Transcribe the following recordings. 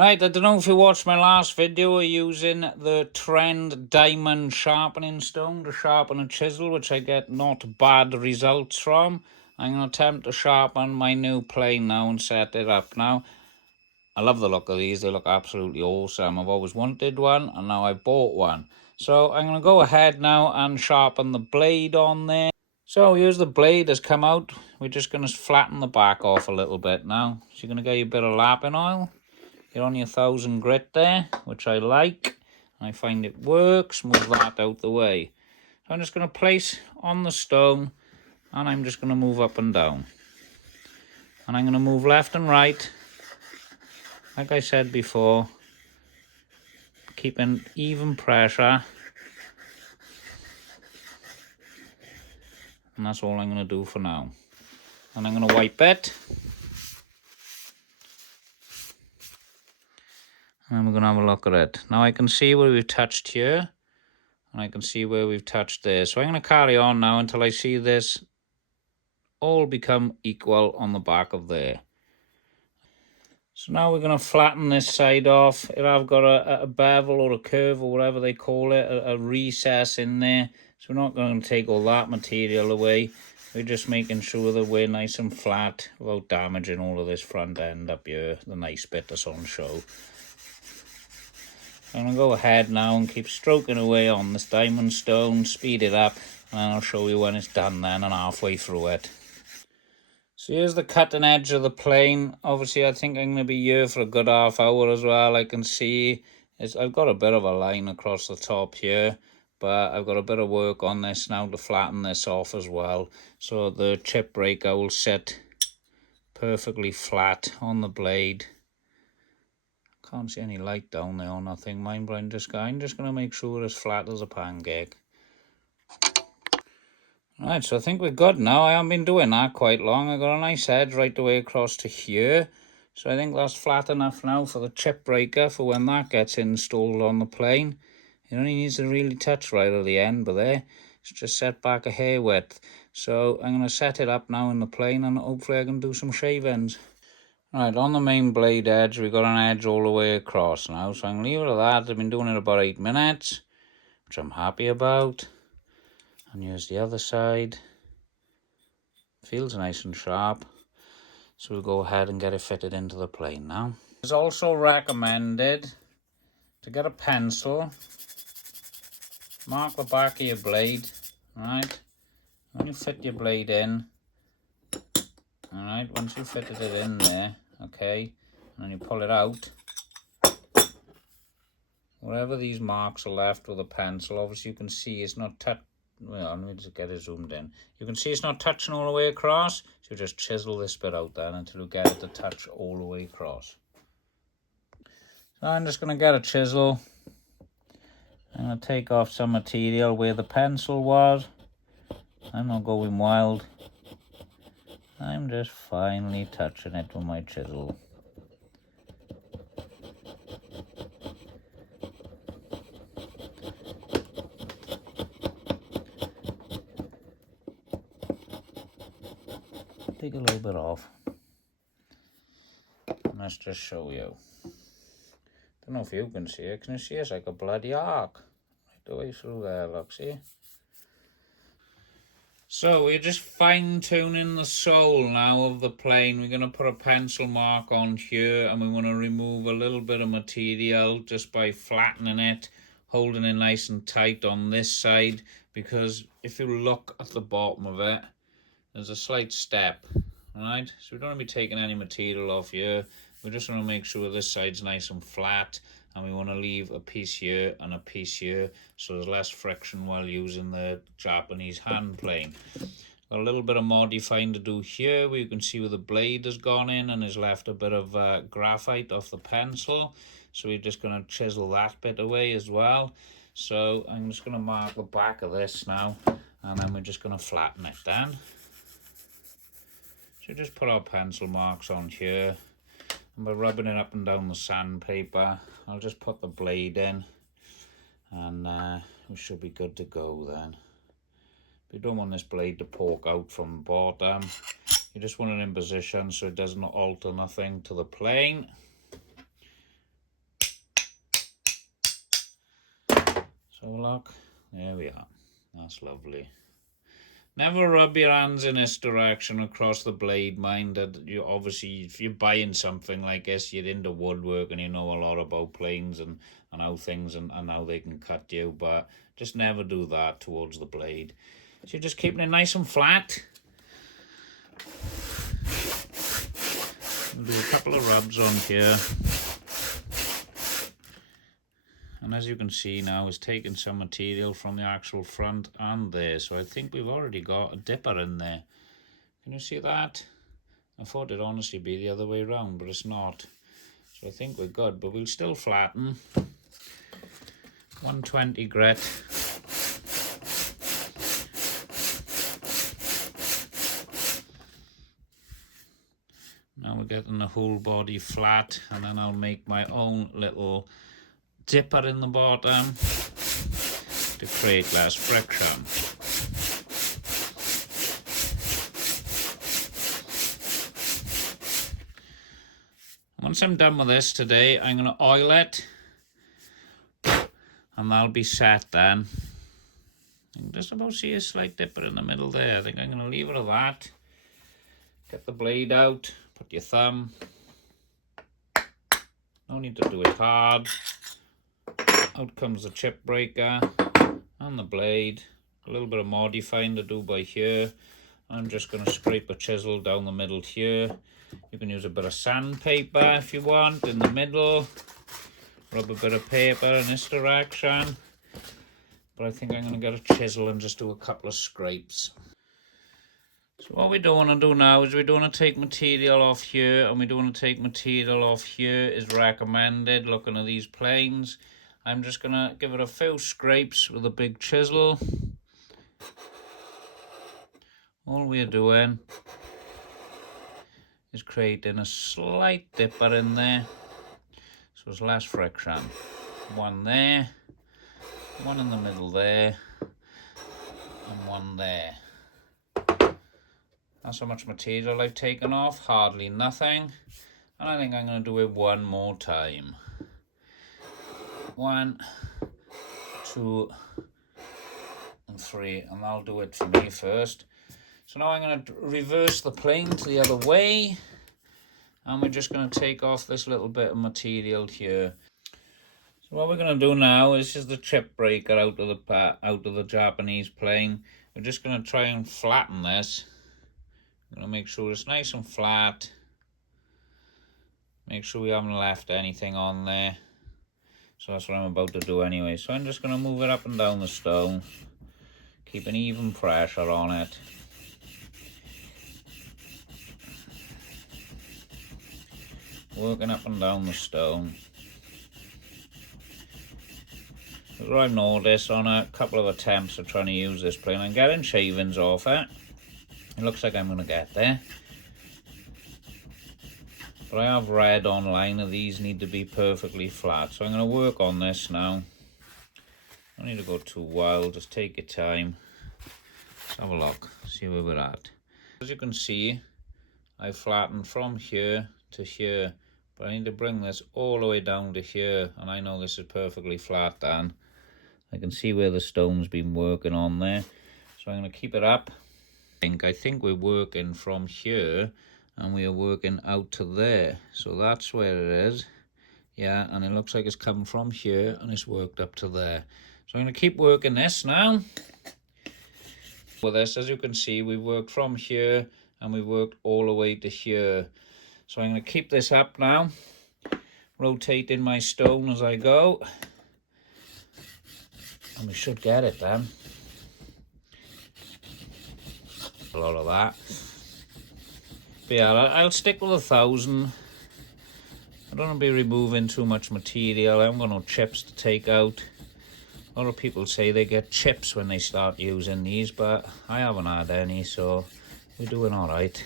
Right, I don't know if you watched my last video using the Trend Diamond Sharpening Stone to sharpen a chisel, which I get not bad results from. I'm going to attempt to sharpen my new plane now and set it up now. I love the look of these, they look absolutely awesome. I've always wanted one and now I bought one. So I'm going to go ahead now and sharpen the blade on there. So here's the blade has come out. We're just going to flatten the back off a little bit now. So you're going to get your bit of lapping oil. You're on your 1000 grit there, which I like. I find it works. Move that out the way. So I'm just going to place on the stone and I'm just going to move up and down. And I'm going to move left and right. Like I said before, keeping even pressure. And that's all I'm going to do for now. And I'm going to wipe it. And we're going to have a look at it. Now I can see where we've touched here. And I can see where we've touched there. So I'm going to carry on now until I see this all become equal on the back of there. So now we're going to flatten this side off. I've got a bevel or a curve or whatever they call it, a recess in there. So we're not going to take all that material away. We're just making sure that we're nice and flat without damaging all of this front end up here, the nice bit that's on show. I'm going to go ahead now and keep stroking away on this diamond stone, speed it up, and then I'll show you when it's done then and halfway through it. So here's the cutting edge of the plane. Obviously, I think I'm going to be here for a good half hour as well. I can see I've got a bit of a line across the top here, but I've got a bit of work on this now to flatten this off as well. So the chip breaker will sit perfectly flat on the blade. Can't see any light down there or nothing, mind, but I'm just going to make sure it's flat as a pancake. Right, so I think we're good now. I haven't been doing that quite long. I got a nice edge right the way across to here. So I think that's flat enough now for the chip breaker for when that gets installed on the plane. It only needs to really touch right at the end, but there, it's just set back a hair width. So I'm going to set it up now in the plane and hopefully I can do some shave-ins. Right, on the main blade edge, we've got an edge all the way across now. So I'm going to leave it at that. I've been doing it about 8 minutes, which I'm happy about. And here's the other side. Feels nice and sharp. So we'll go ahead and get it fitted into the plane now. It's also recommended to get a pencil, mark the back of your blade, right? When you fit your blade in, alright, once you fitted it in there, okay, and then you pull it out, wherever these marks are left with a pencil, obviously you can see it's not touched. Well, let me just get it zoomed in. You can see it's not touching all the way across, so just chisel this bit out then until you get it to touch all the way across. So I'm just going to get a chisel. I'm going to take off some material where the pencil was. I'm not going wild. I'm just finely touching it with my chisel. Take a little bit off. Let's just show you. Don't know if you can see it. Can you see it's like a bloody arc? Right the way through there, look, see? So we're just fine tuning the sole now of the plane. We're going to put a pencil mark on here and we want to remove a little bit of material just by flattening it, holding it nice and tight on this side, because if you look at the bottom of it, there's a slight step, right? So we don't want to be taking any material off here. We just want to make sure this side's nice and flat, and we want to leave a piece here and a piece here so there's less friction while using the Japanese hand plane. Got a little bit of modifying to do here where you can see where the blade has gone in and has left a bit of graphite off the pencil. So we're just going to chisel that bit away as well. So I'm just going to mark the back of this now, and then we're just going to flatten it down. So just put our pencil marks on here, and by rubbing it up and down the sandpaper, I'll just put the blade in, and we should be good to go then. But you don't want this blade to poke out from the bottom. You just want it in position so it doesn't alter nothing to the plane. So look, there we are. That's lovely. Never rub your hands in this direction across the blade, mind that you obviously, if you're buying something like this, you're into woodwork and you know a lot about planes and how things and how they can cut you, but just never do that towards the blade. So you're just keeping it nice and flat. We'll do a couple of rubs on here. And as you can see now, it's taken some material from the actual front and there. So I think we've already got a dipper in there. Can you see that? I thought it'd honestly be the other way around, but it's not. So I think we're good, but we'll still flatten. 120 grit. Now we're getting the whole body flat, and then I'll make my own little dipper in the bottom to create less friction. Once I'm done with this today, I'm going to oil it and that'll be set then. You can just about see a slight dipper in the middle there. I think I'm going to leave it at that. Get the blade out, put your thumb. No need to do it hard. Out comes the chip breaker and the blade. A little bit of modifying to do by here. I'm just going to scrape a chisel down the middle here. You can use a bit of sandpaper if you want in the middle. Rub a bit of paper in this direction. But I think I'm going to get a chisel and just do a couple of scrapes. So what we don't want to do now is we don't want to take material off here, and we don't want to take material off here is recommended looking at these planes. I'm just going to give it a few scrapes with a big chisel. All we're doing is creating a slight dipper in there, so there's less friction. One there, one in the middle there, and one there. That's how much material I've taken off, hardly nothing. And I think I'm going to do it one more time. 1, 2, and 3, and that'll do it for me first. So now I'm going to reverse the plane to the other way, and we're just going to take off this little bit of material here. So what we're going to do now is the chip breaker out of the Japanese plane. We're just going to try and flatten this. I'm going to make sure it's nice and flat. Make sure we haven't left anything on there. So that's what I'm about to do anyway. So I'm just going to move it up and down the stone. Keep an even pressure on it. Working up and down the stone. What I've noticed on a couple of attempts of trying to use this plane, I'm getting shavings off it. It looks like I'm going to get there. But I have read online that these need to be perfectly flat. So I'm going to work on this now. Don't need to go too wild, just take your time. Let's have a look, see where we're at. As you can see, I flattened from here to here. But I need to bring this all the way down to here. And I know this is perfectly flat then. I can see where the stone's been working on there. So I'm going to keep it up. I think we're working from here and we are working out to there, so that's where it is. Yeah, and it looks like it's come from here and it's worked up to there. So I'm going to keep working this now. With this, as you can see, we've worked from here and we've worked all the way to here. So I'm going to keep this up now, rotating my stone as I go, and we should get it then. A lot of that. But yeah, I'll stick with 1,000. I don't want to be removing too much material. I haven't got no chips to take out. A lot of people say they get chips when they start using these, but I haven't had any, so we're doing all right.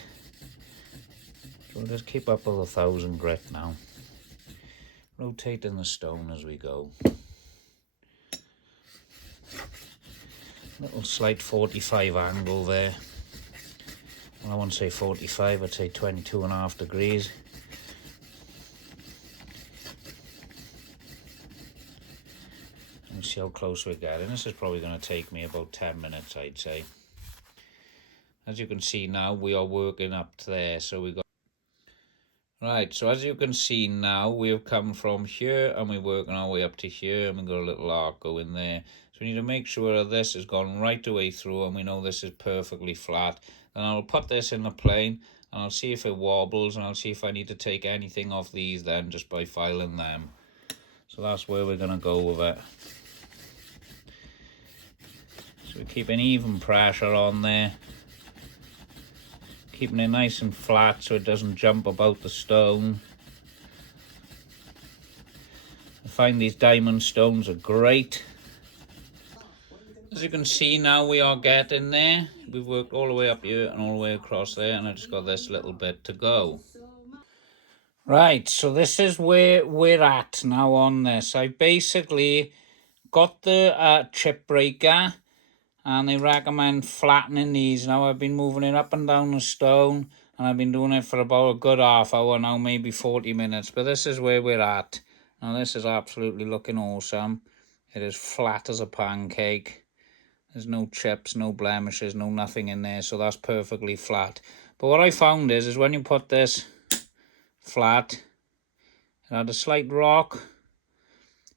So we'll just keep up with 1,000 grit now. Rotating the stone as we go. Little slight 45 angle there. Well, I won't say 45, I'd say 22.5 degrees. see how close we're getting. This is probably going to take me about 10 minutes, I'd say. As you can see now, we are working up to there. So we got... Right, so as you can see now, we've come from here and we're working our way up to here, and we've got a little arc going there. So we need to make sure that this has gone right the way through and we know this is perfectly flat. Then I'll put this in the plane and I'll see if it wobbles, and I'll see if I need to take anything off these then just by filing them. So that's where we're going to go with it. So we keep an even pressure on there, keeping it nice and flat so it doesn't jump about the stone. I find these diamond stones are great. As you can see now, we are getting there. We've worked all the way up here and all the way across there, and I just got this little bit to go. Right, so this is where we're at now on this. I basically got the chip breaker, and they recommend flattening these. Now I've been moving it up and down the stone, and I've been doing it for about a good half hour now, maybe 40 minutes. But this is where we're at. Now this is absolutely looking awesome. It is flat as a pancake. There's no chips, no blemishes, no nothing in there, so that's perfectly flat. But what I found is when you put this flat, it had a slight rock.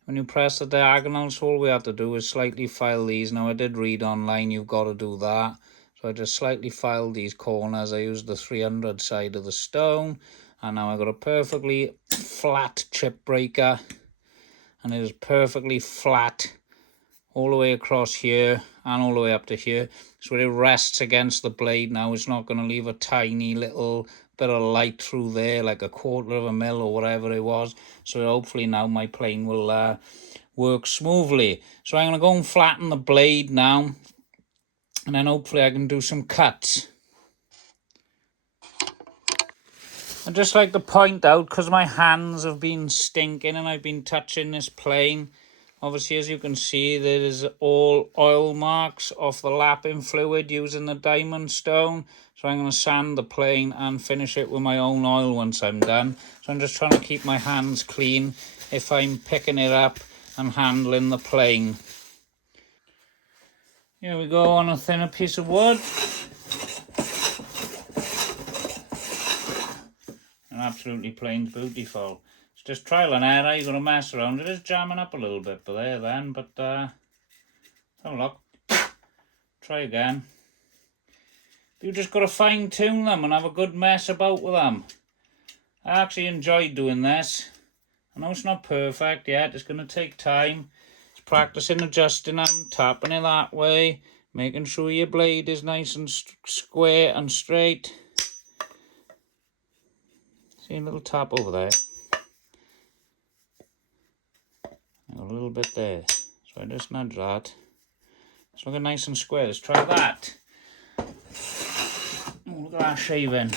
When you press the diagonals, so all we have to do is slightly file these. Now I did read online you've got to do that. So I just slightly filed these corners. I used the 300 side of the stone. And now I've got a perfectly flat chip breaker. And it is perfectly flat all the way across here and all the way up to here. So it rests against the blade now. It's not going to leave a tiny little bit of light through there, like a quarter of a mil or whatever it was. So hopefully now my plane will work smoothly. So I'm going to go and flatten the blade now, and then hopefully I can do some cuts. I'd just like to point out, because my hands have been stinking and I've been touching this plane, obviously as you can see there is all oil marks off the lapping fluid using the diamond stone. So I'm going to sand the plane and finish it with my own oil once I'm done. So I'm just trying to keep my hands clean if I'm picking it up and handling the plane. Here we go on a thinner piece of wood. And absolutely plain beautiful. It's just trial and error. You've got to mess around. It is jamming up a little bit but there then, but have a look. Try again. You just got to fine tune them and have a good mess about with them. I actually enjoyed doing this. I know it's not perfect yet. It's going to take time. It's practicing adjusting them, tapping it that way, making sure your blade is nice and square and straight. See a little tap over there. A little bit there. So I just nudge that. It's looking nice and square. Let's try that. Oh, look at that shaving.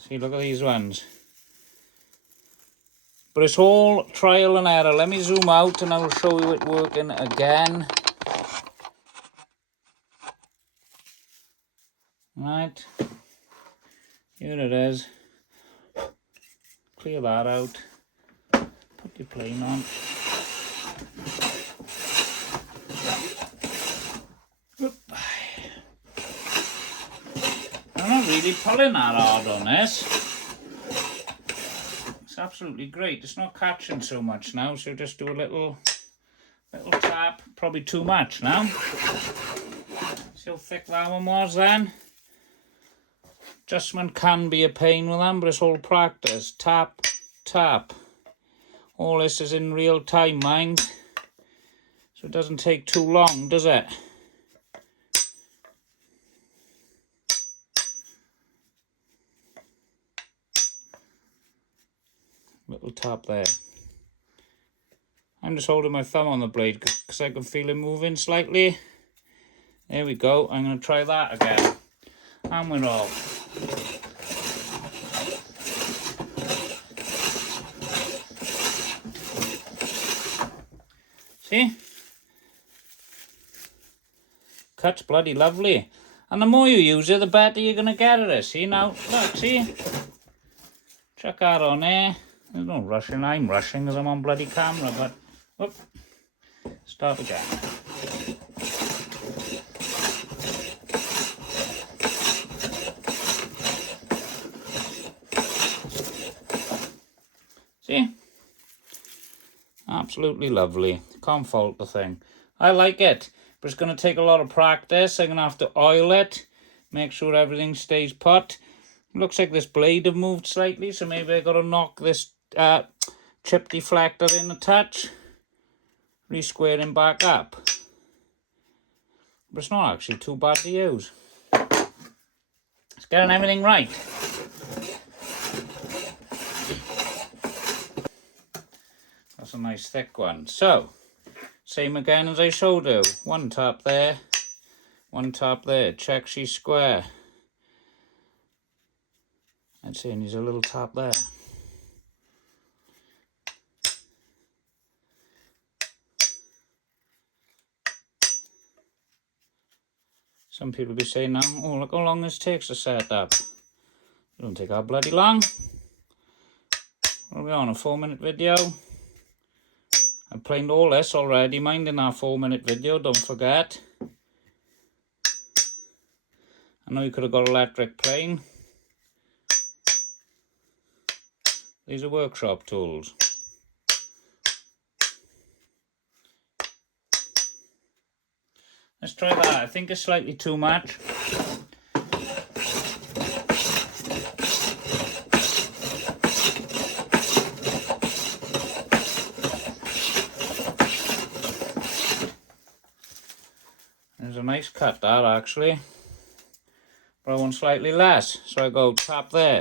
See, look at these ones. But it's all trial and error. Let me zoom out and I'll show you it working again. Right. Here it is. Clear that out. Put your plane on. I'm not really pulling that hard on this. It's absolutely great. It's not catching so much now, so just do a little tap. Probably too much now. See how thick that one was then? Adjustment can be a pain with them, but it's all practice. Tap, tap. All this is in real time, mind. So it doesn't take too long, does it? Little tap there. I'm just holding my thumb on the blade because I can feel it moving slightly. There we go. I'm going to try that again. And we're off. cuts bloody lovely. And the more you use it, the better you're going to get at it. See now, look, see? Chuck that on there. There's no rushing. I'm rushing because I'm on bloody camera, but whoop. Start again. See? Absolutely lovely. Can't fault the thing. I like it, but it's going to take a lot of practice. I'm going to have to oil it, make sure everything stays put. Looks like this blade have moved slightly, so maybe I got to knock this chip deflector in a touch, re-square him back up. But it's not actually too bad to use. It's getting everything right. That's a nice thick one. So, same again as I showed you. One tap there, one tap there. Check she's square. I'd say it needs a little tap there. Some people be saying now, oh, look how long this takes to set up. It don't take that bloody long. What are we on, a 4-minute video? I've planed all this already, mind, in that 4-minute video, don't forget. I know you could have got electric plane. These are workshop tools. Let's try that. I think it's slightly too much. There's a nice cut that actually. But I want slightly less. So I go tap there,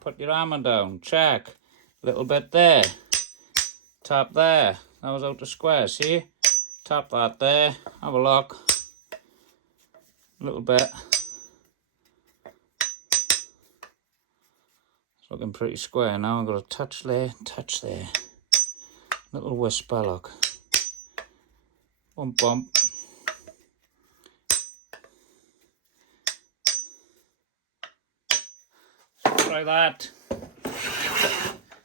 put your hammer down, check. Little bit there. Tap there. That was out to square, see? Tap that there, have a look. A little bit. It's looking pretty square now. I've got a touch there, touch there. Little whisper, look. Bump, bump. Try that.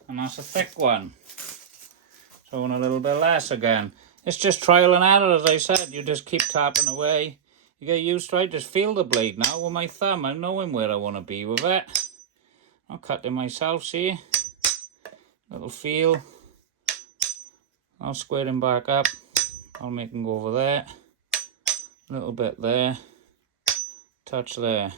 And that's a thick one. So I want a little bit less again. It's just trial and error, as I said. You just keep tapping away. You get used to it. I just feel the blade now with my thumb. I'm knowing where I want to be with it. I'm cutting myself, see? Little feel. I'll square him back up. I'll make him go over there. A little bit there. Touch there.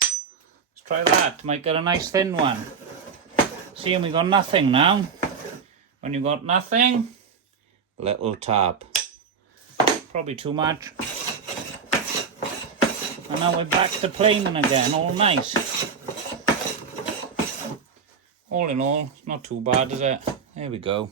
Let's try that. Might get a nice thin one. See, and we got nothing now. When you got nothing, little tap. Probably too much. And now we're back to planing again, all nice. All in all, it's not too bad, is it? There we go.